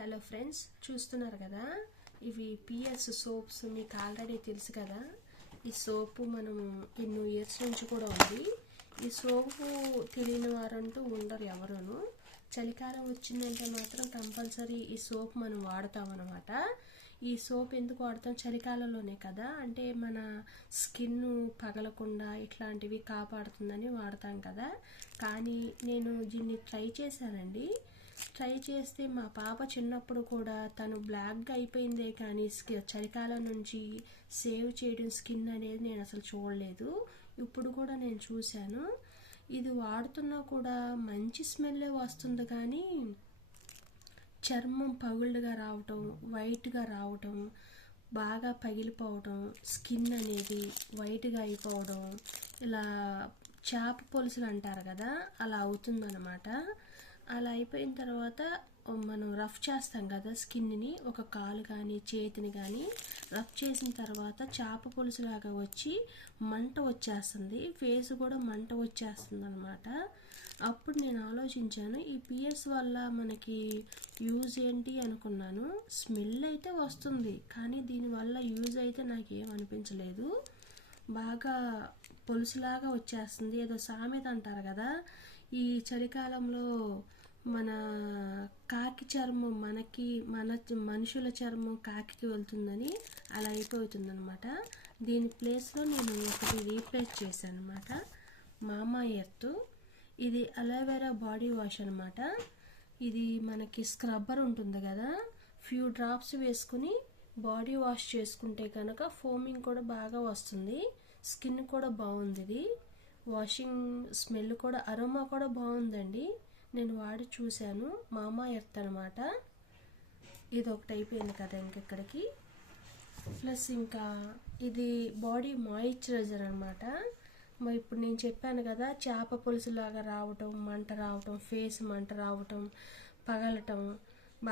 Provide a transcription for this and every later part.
Hello friends, చూస్తున్నారు కదా, ఇవి పిఎస్ సోప్స్. మీకు ఆల్రెడీ తెలుసు కదా, ఈ సోపు మనం ఎన్నో ఇయర్స్ నుంచి కూడా ఉంది. ఈ సోపు తెలియని వారంటూ ఉండరు ఎవరును. చలికాలం వచ్చిందంటే మాత్రం కంపల్సరీ ఈ సోప్ మనం వాడతాం అన్నమాట. ఈ సోప్ ఎందుకు వాడతాం? చలికాలంలోనే కదా, అంటే మన స్కిన్ పగలకుండా ఇట్లాంటివి కాపాడుతుందని వాడతాం కదా. కానీ నేను దీన్ని ట్రై చేశానండి. ట్రై చేస్తే మా పాప చిన్నప్పుడు కూడా తను బ్లాక్గా అయిపోయిందే, కానీ చలికాలం నుంచి సేవ్ చేయడం స్కిన్ అనేది నేను అసలు చూడలేదు. ఇప్పుడు కూడా నేను చూశాను. ఇది వాడుతున్నా కూడా మంచి స్మెల్లే వస్తుంది, కానీ చర్మం పగుళ్ళుగా రావటం, వైట్గా రావటం, బాగా పగిలిపోవడం, స్కిన్ అనేది వైట్గా అయిపోవడం, ఇలా చేప పొలుసులు అంటారు కదా, అలా అవుతుందన్నమాట. అలా అయిపోయిన తర్వాత మనం రఫ్ చేస్తాం కదా స్కిన్ని, ఒక కాలు కానీ చేతిని కానీ రఫ్ చేసిన తర్వాత చేప పులుసులాగా వచ్చి మంట వచ్చేస్తుంది, ఫేస్ కూడా మంట వచ్చేస్తుంది అనమాట. అప్పుడు నేను ఆలోచించాను, ఈ పిఎస్ వల్ల మనకి యూజ్ ఏంటి అనుకున్నాను. స్మెల్ అయితే వస్తుంది, కానీ దీనివల్ల యూజ్ అయితే నాకేం అనిపించలేదు. బాగా పొలుసులాగా వచ్చేస్తుంది. ఏదో సామెత అంటారు కదా, ఈ చలికాలంలో మన కాకి చర్మం మనుషుల చర్మం కాకికి వెళ్తుందని అలా అయిపోతుందన్నమాట. దీని ప్లేస్లో నేను ఒకటి రీప్లేస్ చేశాను అనమాట, మామా ఎర్త్. ఇది అలోవెరా బాడీ వాష్ అనమాట. ఇది మనకి స్క్రబ్బర్ ఉంటుంది కదా, ఫ్యూ డ్రాప్స్ వేసుకుని బాడీ వాష్ చేసుకుంటే కనుక ఫోమింగ్ కూడా బాగా వస్తుంది, స్కిన్ కూడా బాగుంది. ఇది వాషింగ్ స్మెల్ కూడా, అరోమా కూడా బాగుందండి. నేను వాడి చూశాను. మామా ఎర్త్ అనమాట. ఇది ఒకటి అయిపోయింది కదా ఇంకెక్కడికి. ప్లస్ ఇంకా ఇది బాడీ మాయిశ్చరైజర్ అనమాట. మరి ఇప్పుడు నేను చెప్పాను కదా, చేప పులుసులాగా రావటం, మంట రావటం, ఫేస్ మంట రావటం, పగలటం,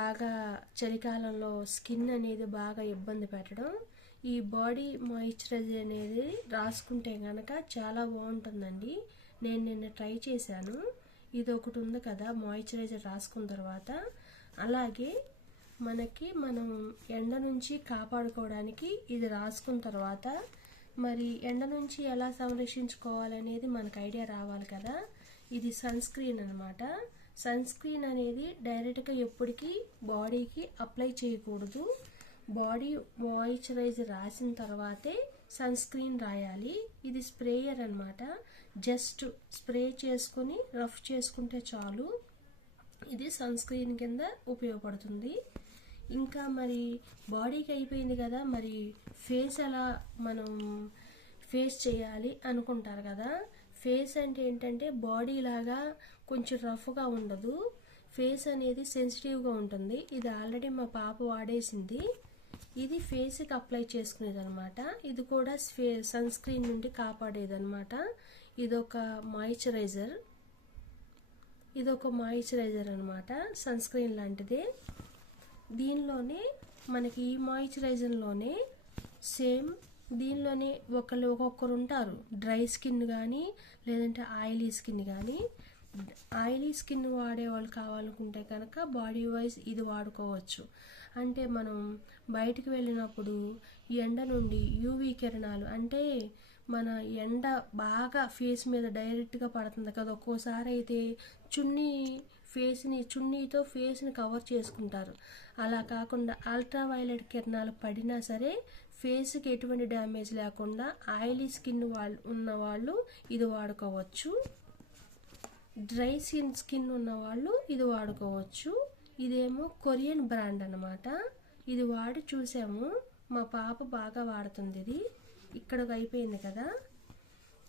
బాగా చలికాలంలో స్కిన్ అనేది బాగా ఇబ్బంది పెట్టడం. ఈ బాడీ మాయిశ్చరైజర్ అనేది రాసుకుంటే కనుక చాలా బాగుంటుందండి. నేను నిన్న ట్రై చేశాను. ఇది ఒకటి ఉంది కదా మాయిశ్చరైజర్ రాసుకున్న తర్వాత. అలాగే మనం ఎండ నుంచి కాపాడుకోవడానికి ఇది రాసుకున్న తర్వాత మరి ఎండ నుంచి ఎలా సంరక్షించుకోవాలనేది మనకు ఐడియా రావాలి కదా. ఇది సన్ స్క్రీన్ అనమాట. సన్ స్క్రీన్ అనేది డైరెక్ట్గా ఎప్పటికీ బాడీకి అప్లై చేయకూడదు. బాడీ మాయిశ్చరైజర్ రాసిన తర్వాతే సన్ స్క్రీన్ రాయాలి. ఇది స్ప్రేయర్ అనమాట. జస్ట్ స్ప్రే చేసుకుని రఫ్ చేసుకుంటే చాలు. ఇది సన్ స్క్రీన్ కింద ఉపయోగపడుతుంది. ఇంకా మరి బాడీకి అయిపోయింది కదా, మరి ఫేస్ ఎలా మనం ఫేస్ చేయాలి అనుకుంటారు కదా. ఫేస్ అంటే ఏంటంటే బాడీ లాగా కొంచెం రఫ్గా ఉండదు, ఫేస్ అనేది సెన్సిటివ్గా ఉంటుంది. ఇది ఆల్రెడీ మా పాప వాడేసింది. ఇది ఫేస్కి అప్లై చేసుకునేది అనమాట. ఇది కూడా సన్ స్క్రీన్ నుండి కాపాడేది అనమాట. ఇదొక మాయిశ్చరైజర్ అనమాట, సన్ స్క్రీన్ లాంటిదే. దీనిలోనే మనకి ఈ మాయిశ్చరైజర్లోనే సేమ్ దీనిలోనే ఒక్కొక్కరు ఉంటారు, డ్రై స్కిన్ కానీ లేదంటే ఆయిలీ స్కిన్ కానీ. ఆయిలీ స్కిన్ వాడే వాళ్ళు కావాలనుకుంటే కనుక బాడీ వైజ్ ఇది వాడుకోవచ్చు. అంటే మనం బయటికి వెళ్ళినప్పుడు ఎండ నుండి యూవీ కిరణాలు, అంటే మన ఎండ బాగా ఫేస్ మీద డైరెక్ట్గా పడుతుంది కదా, ఒక్కోసారి అయితే చున్నీతో ఫేస్ని కవర్ చేసుకుంటారు. అలా కాకుండా అల్ట్రావైలెట్ కిరణాలు పడినా సరే ఫేస్కి ఎటువంటి డ్యామేజ్ లేకుండా ఆయిలీ స్కిన్ ఉన్న వాళ్ళు ఇది వాడుకోవచ్చు. డ్రై స్కిన్ ఉన్న వాళ్ళు ఇది వాడుకోవచ్చు. ఇదేమో కొరియన్ బ్రాండ్ అనమాట. ఇది వాడి చూసాము, మా పాప బాగా వాడుతుంది. ఇది ఇక్కడికి అయిపోయింది కదా.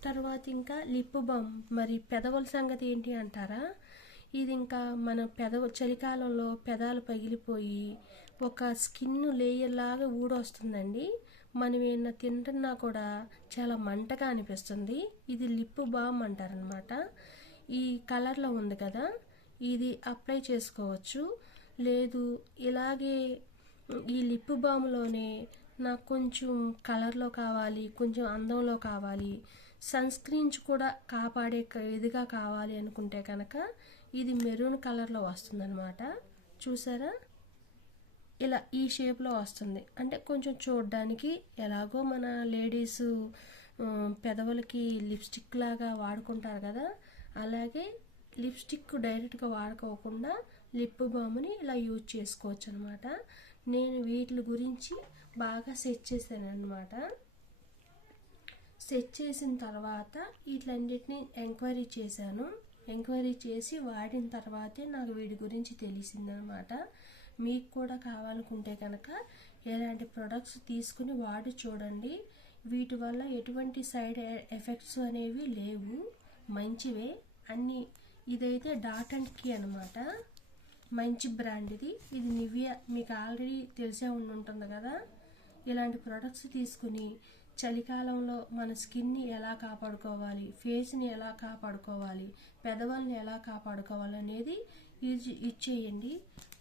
తర్వాత ఇంకా లిప్ బామ్. మరి పెదవుల సంగతి ఏంటి అంటారా? ఇది ఇంకా మన చలికాలంలో పెదాలు పగిలిపోయి ఒక స్కిన్ లేయర్ లాగా ఊడొస్తుందండి. మనం ఏమన్నా తింటున్నా కూడా చాలా మంటగా అనిపిస్తుంది. ఇది లిప్ బామ్ అంటారనమాట. ఈ కలర్లో ఉంది కదా, ఇది అప్లై చేసుకోవచ్చు. లేదు ఇలాగే ఈ లిప్ బామ్లోనే నాకు కొంచెం కలర్లో కావాలి, కొంచెం అందంలో కావాలి, సన్ స్క్రీన్స్ కూడా కాపాడే ఇదిగా కావాలి అనుకుంటే కనుక ఇది మెరూన్ కలర్లో వస్తుందన్నమాట. చూసారా, ఇలా ఈ షేప్లో వస్తుంది. అంటే కొంచెం చూడడానికి ఎలాగో మన లేడీస్ పెదవులకి లిప్స్టిక్ లాగా వాడుకుంటారు కదా, అలాగే లిప్స్టిక్ డైరెక్ట్గా వాడుకోకుండా లిప్ బామ్ని ఇలా యూజ్ చేసుకోవచ్చు అనమాట. నేను వీటి గురించి బాగా సెట్ చేశాను అనమాట. సెట్ చేసిన తర్వాత వీటిలన్నిటిని ఎంక్వైరీ చేశాను. ఎంక్వైరీ చేసి వాడిన తర్వాతే నాకు వీటి గురించి తెలిసిందనమాట. మీకు కూడా కావాలనుకుంటే కనుక ఇలాంటి ప్రొడక్ట్స్ తీసుకుని వాడి చూడండి. వీటి వల్ల ఎటువంటి సైడ్ ఎఫెక్ట్స్ అనేవి లేవు, మంచివే అన్నీ. ఇదైతే డాట్ అండ్ కీ అనమాట, మంచి బ్రాండ్ ఇది. ఇది నివియా, మీకు ఆల్రెడీ తెలిసే ఉంటుంది కదా. ఇలాంటి ప్రొడక్ట్స్ తీసుకుని చలికాలంలో మన స్కిన్ని ఎలా కాపాడుకోవాలి, ఫేస్ని ఎలా కాపాడుకోవాలి, పెదవుల్ని ఎలా కాపాడుకోవాలి అనేది ఇచ్చేయండి.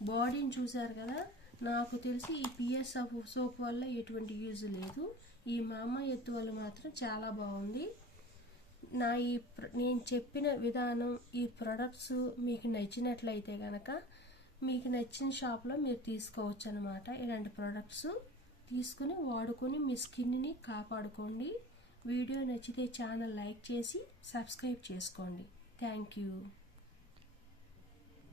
బాడీని చూసారు కదా, నాకు తెలిసి ఈ పిఎస్ సోప్ వల్ల ఎటువంటి యూజ్ లేదు. ఈ మామా ఎర్త్ వల్ల మాత్రం చాలా బాగుంది. నేను చెప్పిన విధానం, ఈ ప్రొడక్ట్స్ మీకు నచ్చినట్లయితే కనుక మీకు నచ్చిన షాప్లో మీరు తీసుకోవచ్చు అనమాట. ఇలాంటి ప్రొడక్ట్స్ తీసుకుని వాడుకొని మీ స్కిన్ని కాపాడుకోండి. వీడియో నచ్చితే ఛానల్ లైక్ చేసి సబ్స్క్రైబ్ చేసుకోండి. Thank you.